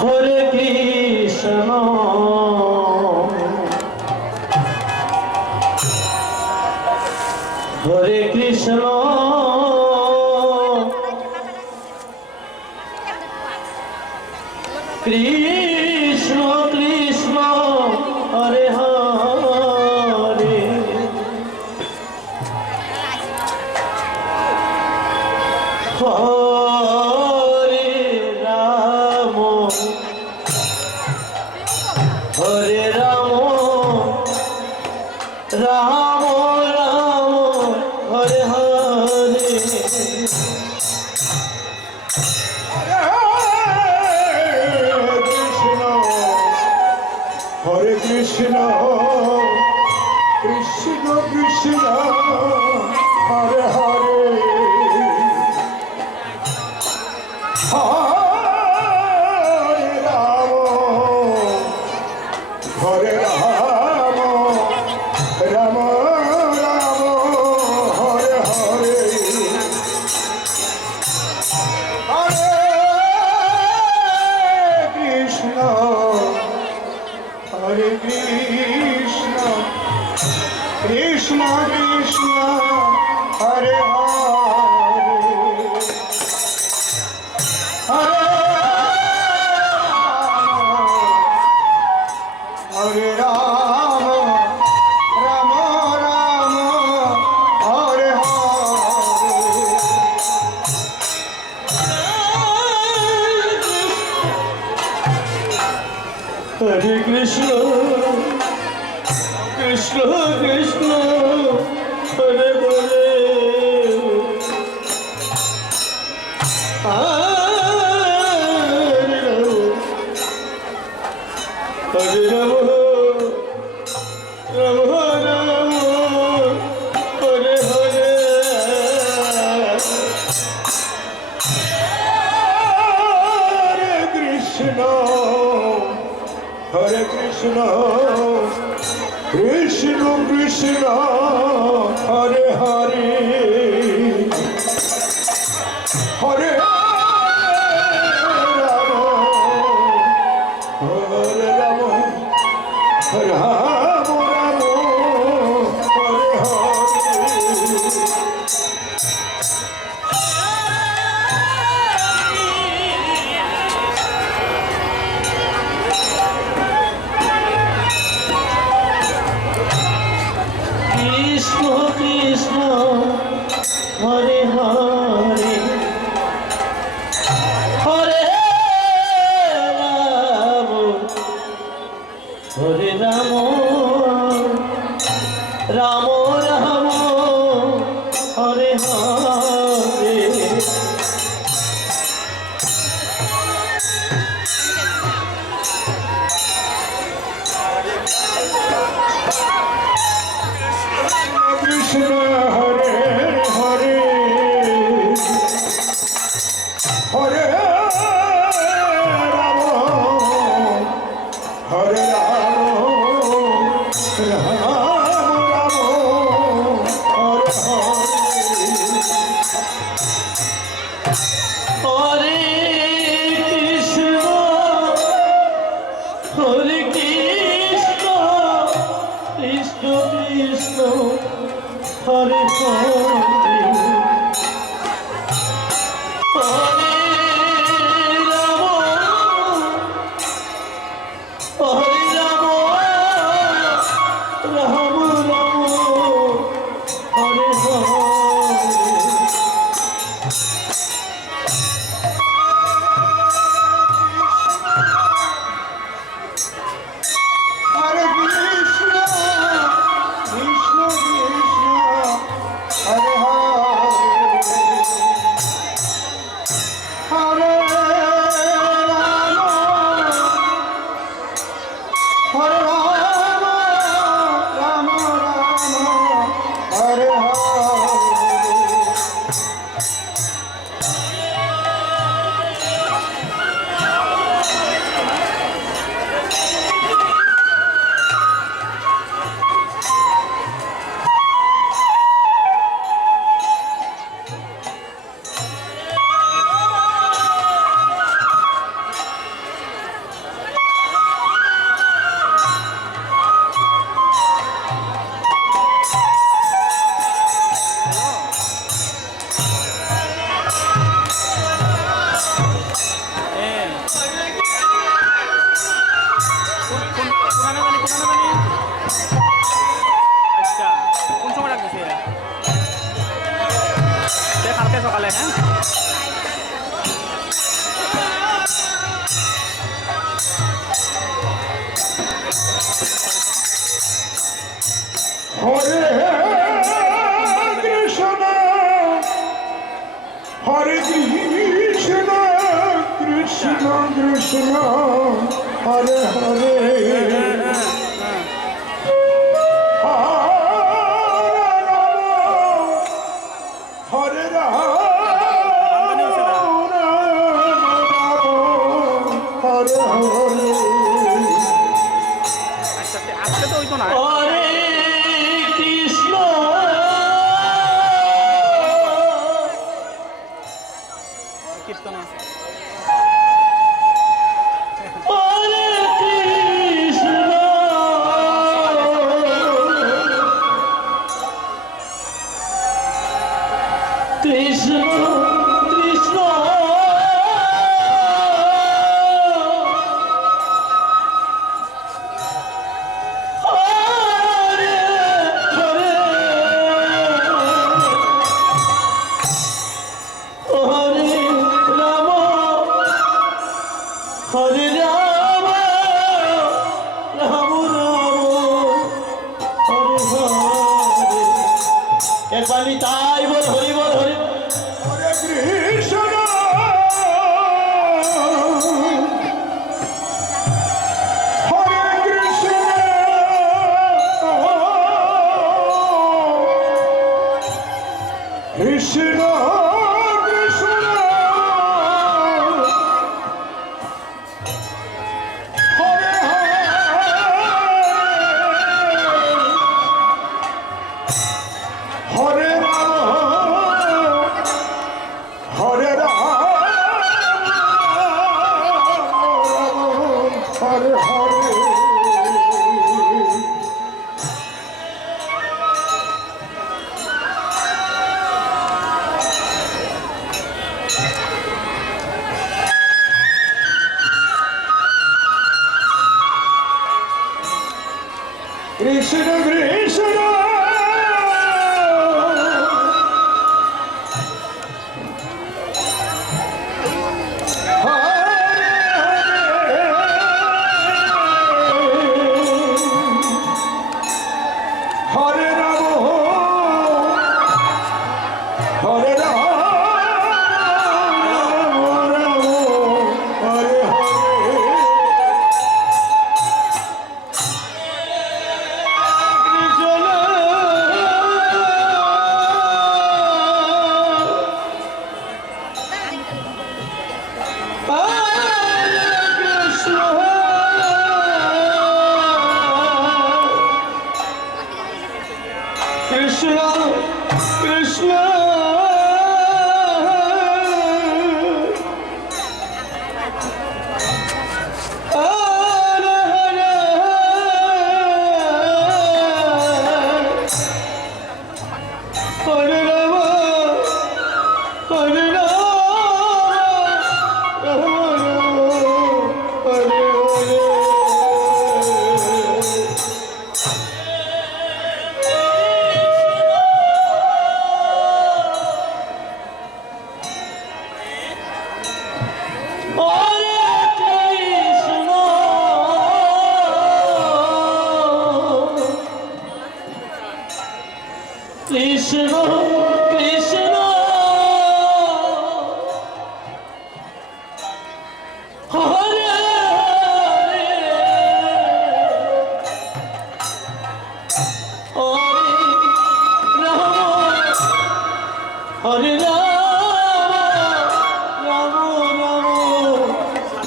হরে কৃষ্ণ। হরে কৃষ্ণ। কৃষ্ণ কৃষ্ণ হরে বলে। হরে রাম রাম রাম হরে হরে। হরে কৃষ্ণ হরে Krishna. Krishna Krishna Hare Hare. Yeah. Hare Krishna Krishna. Hare Hare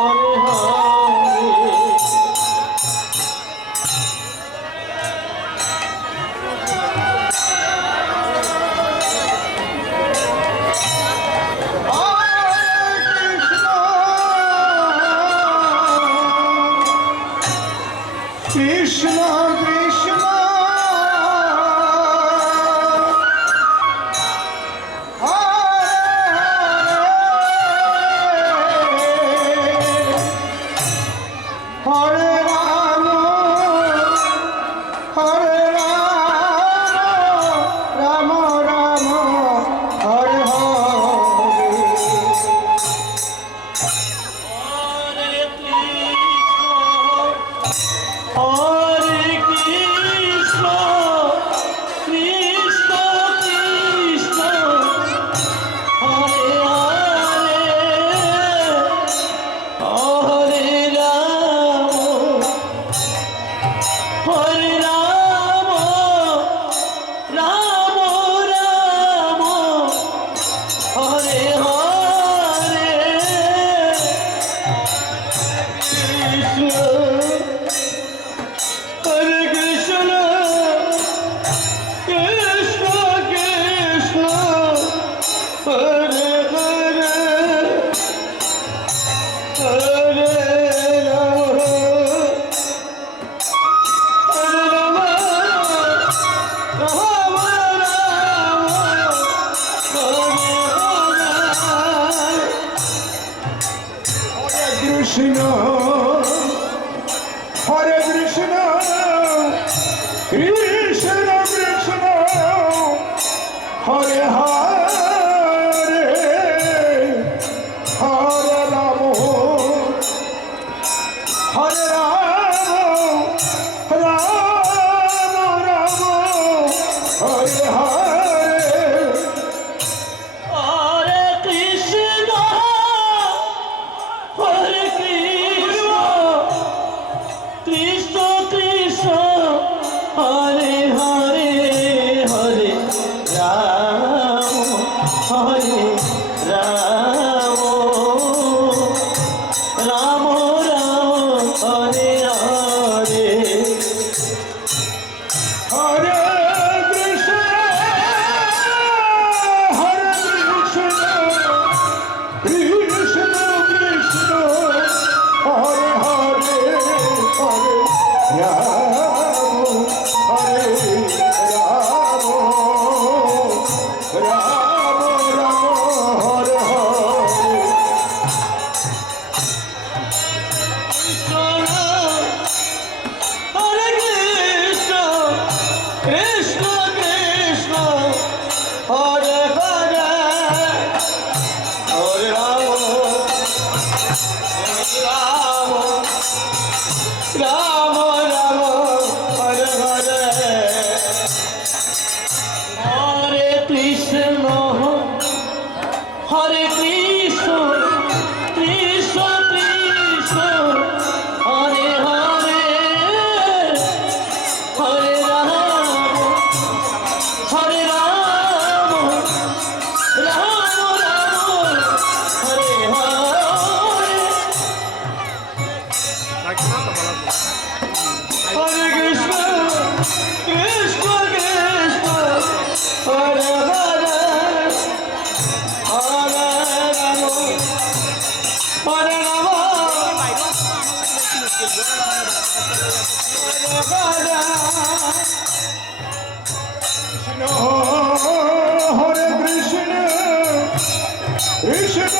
Hare Hare Hare Ram Ram ¡Y se